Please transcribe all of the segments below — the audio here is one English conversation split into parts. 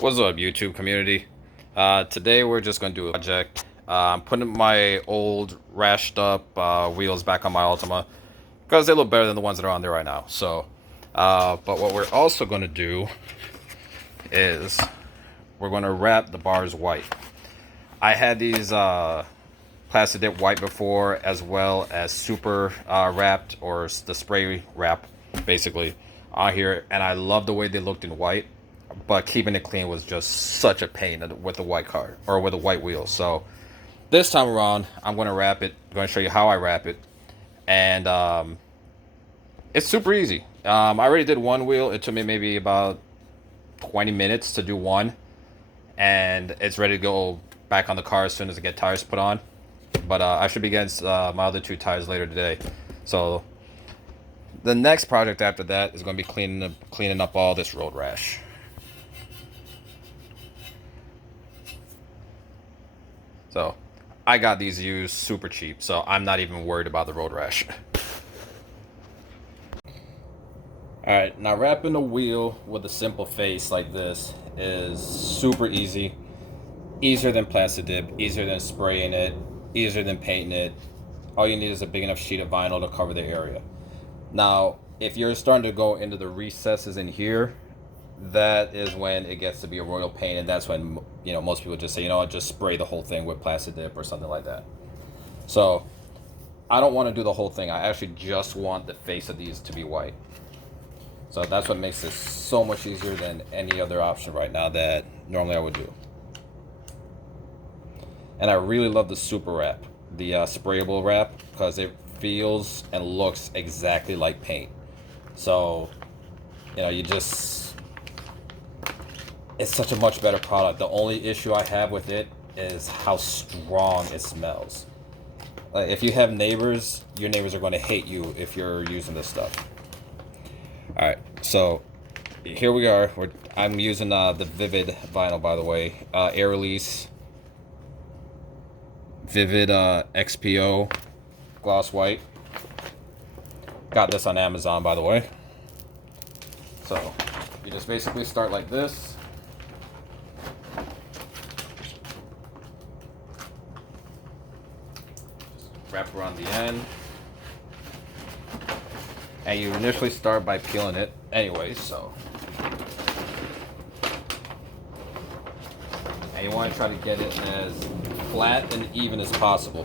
What's up, YouTube community? Today we're just going to do a project. I'm putting my old rashed up wheels back on my Ultima because they look better than the ones that are on there right now. But what we're also going to do is we're going to wrap the bars white. I had these plastic dip white before, as well as super wrapped, or the spray wrap basically on here, and I love the way they looked in white, but keeping it clean was just such a pain with the white car or with the white wheels. So this time around I'm going to wrap it. I'm going to show you how I wrap it, and it's super easy. I already did one wheel. It took me maybe about 20 minutes to do one, and it's ready to go back on the car as soon as I get tires put on. But I should be getting my other two tires later today. So the next project after that is going to be cleaning up all this road rash. So I got these used super cheap, so I'm not even worried about the road rash. Alright, now wrapping a wheel with a simple face like this is super easy. Easier than plastic dip, easier than spraying it, easier than painting it. All you need is a big enough sheet of vinyl to cover the area. Now, if you're starting to go into the recesses in here, that is when it gets to be a royal pain, and that's when, you know, most people just say, you know what, just spray the whole thing with plastic dip or something like that. So I don't want to do the whole thing. I actually just want the face of these to be white. So that's what makes this so much easier than any other option right now that normally I would do. And I really love the super wrap, the sprayable wrap, because it feels and looks exactly like paint. So, you know, it's such a much better product. The only issue I have with it is how strong it smells. If you have neighbors, your neighbors are going to hate you if you're using this stuff. Alright, so here we are. I'm using the Vivid vinyl, by the way. Air Release Vivid XPO gloss white. Got this on Amazon, by the way. So you just basically start like this. Just wrap around the end. And you initially start by peeling it anyway, so. And you want to try to get it as flat and even as possible.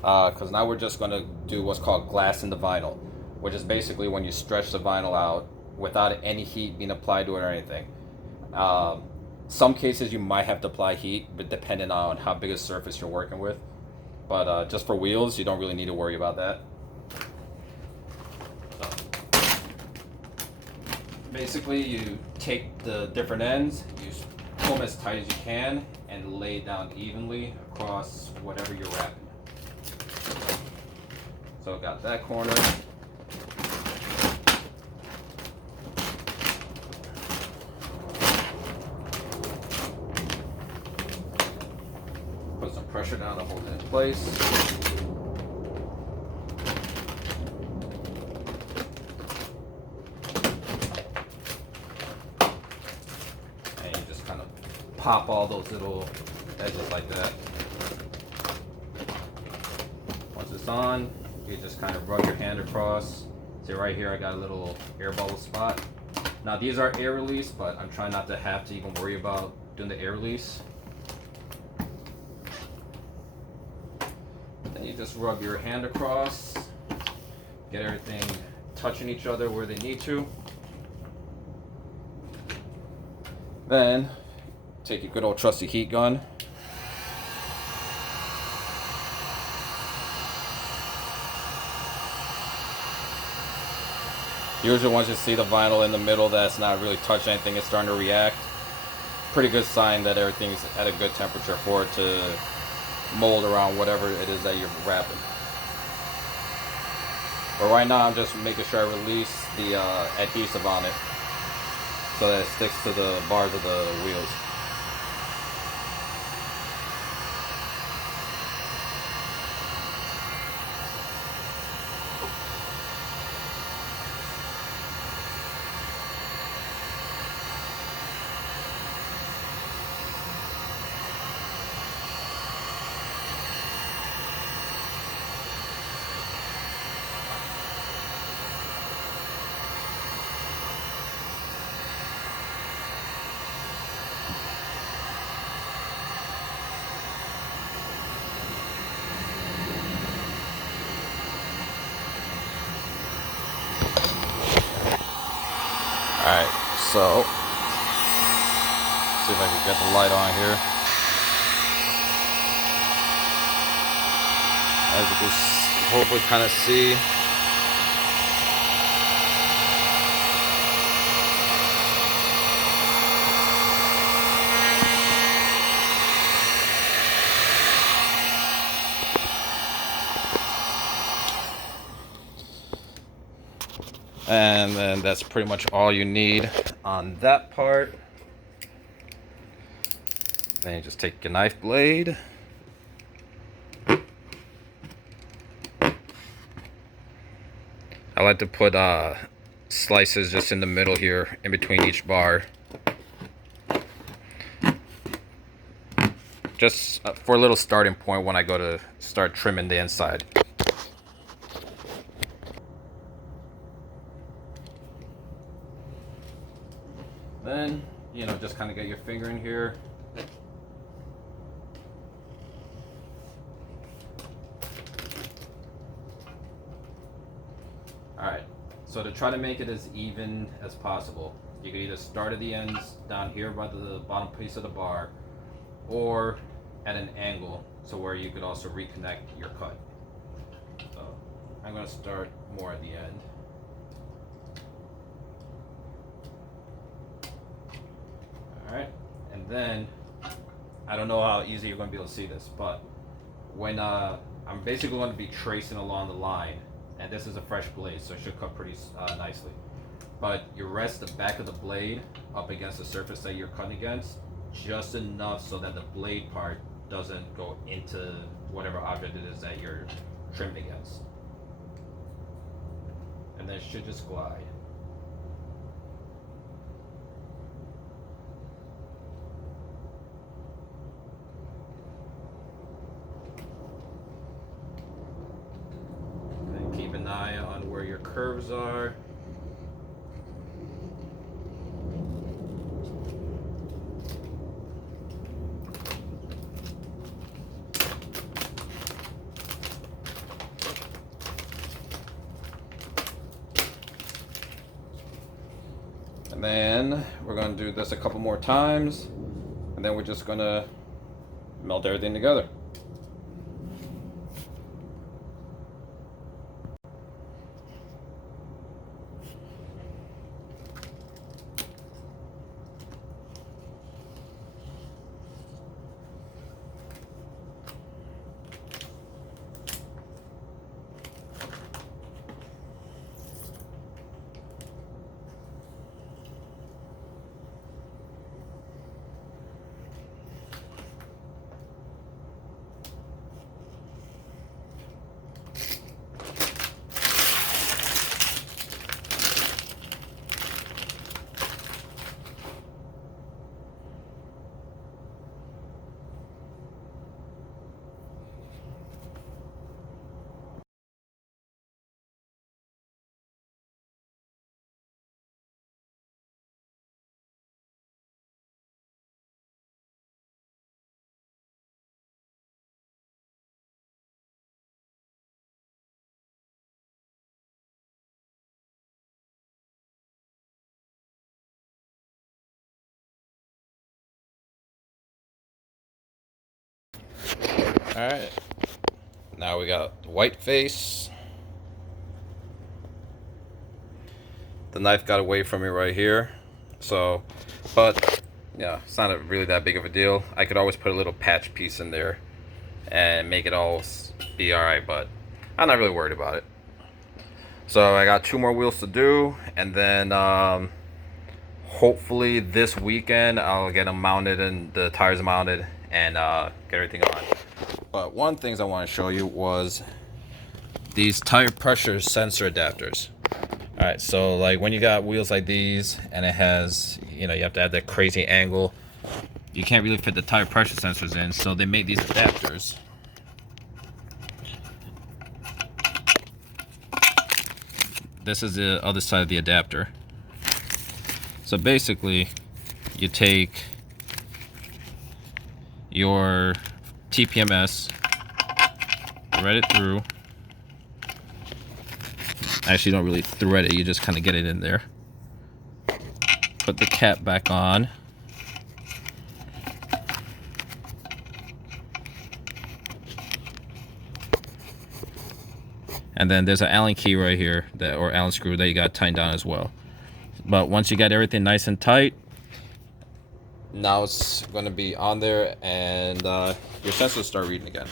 Because now we're just going to do what's called glass in the vinyl, which is basically when you stretch the vinyl out without any heat being applied to it or anything. Some cases you might have to apply heat, but depending on how big a surface you're working with. But just for wheels, you don't really need to worry about that. So, basically, you take the different ends, you pull them as tight as you can, and lay it down evenly across whatever you're wrapping. So got that corner. Put some pressure down to hold it in place. And you just kind of pop all those little edges like that. Once it's on, you just kind of rub your hand across. See right here, I got a little air bubble spot. Now these are air release, but I'm trying not to have to even worry about doing the air release. Then you just rub your hand across, get everything touching each other where they need to. Then take your good old trusty heat gun. Usually once you see the vinyl in the middle that's not really touching anything, it's starting to react. Pretty good sign that everything's at a good temperature for it to mold around whatever it is that you're wrapping. But right now I'm just making sure I release the adhesive on it so that it sticks to the bars of the wheels. So, see if I can get the light on here. As you can hopefully kind of see. And then that's pretty much all you need on that part. Then you just take your knife blade. I like to put slices just in the middle here, in between each bar. Just for a little starting point when I go to start trimming the inside. Then, you know, just kind of get your finger in here. Alright, so to try to make it as even as possible, you can either start at the ends down here by the bottom piece of the bar, or at an angle, so where you could also reconnect your cut. So I'm going to start more at the end. Alright, and then, I don't know how easy you're going to be able to see this, but when I'm basically going to be tracing along the line, and this is a fresh blade, so it should cut pretty nicely. But you rest the back of the blade up against the surface that you're cutting against, just enough so that the blade part doesn't go into whatever object it is that you're trimmed against. And then it should just glide. Keep an eye on where your curves are. And then we're going to do this a couple more times, and then we're just going to melt everything together. Alright, now we got the white face. The knife got away from me right here, so, but yeah, it's not really that big of a deal. I could always put a little patch piece in there and make it all be alright, but I'm not really worried about it. So I got 2 more wheels to do, and then hopefully this weekend I'll get them mounted and the tires mounted and get everything on. But one thing I want to show you was these tire pressure sensor adapters. Alright, so like when you got wheels like these and it has, you know, you have to add that crazy angle, you can't really fit the tire pressure sensors in, so they make these adapters. This is the other side of the adapter. So basically, you take your tpms, thread it through. Actually, you don't really thread it, you just kind of get it in there. put the cap back on. And then there's an Allen key right here, or Allen screw that you got to tighten down as well. But once you got everything nice and tight, now it's going to be on there, and your sensors start reading again.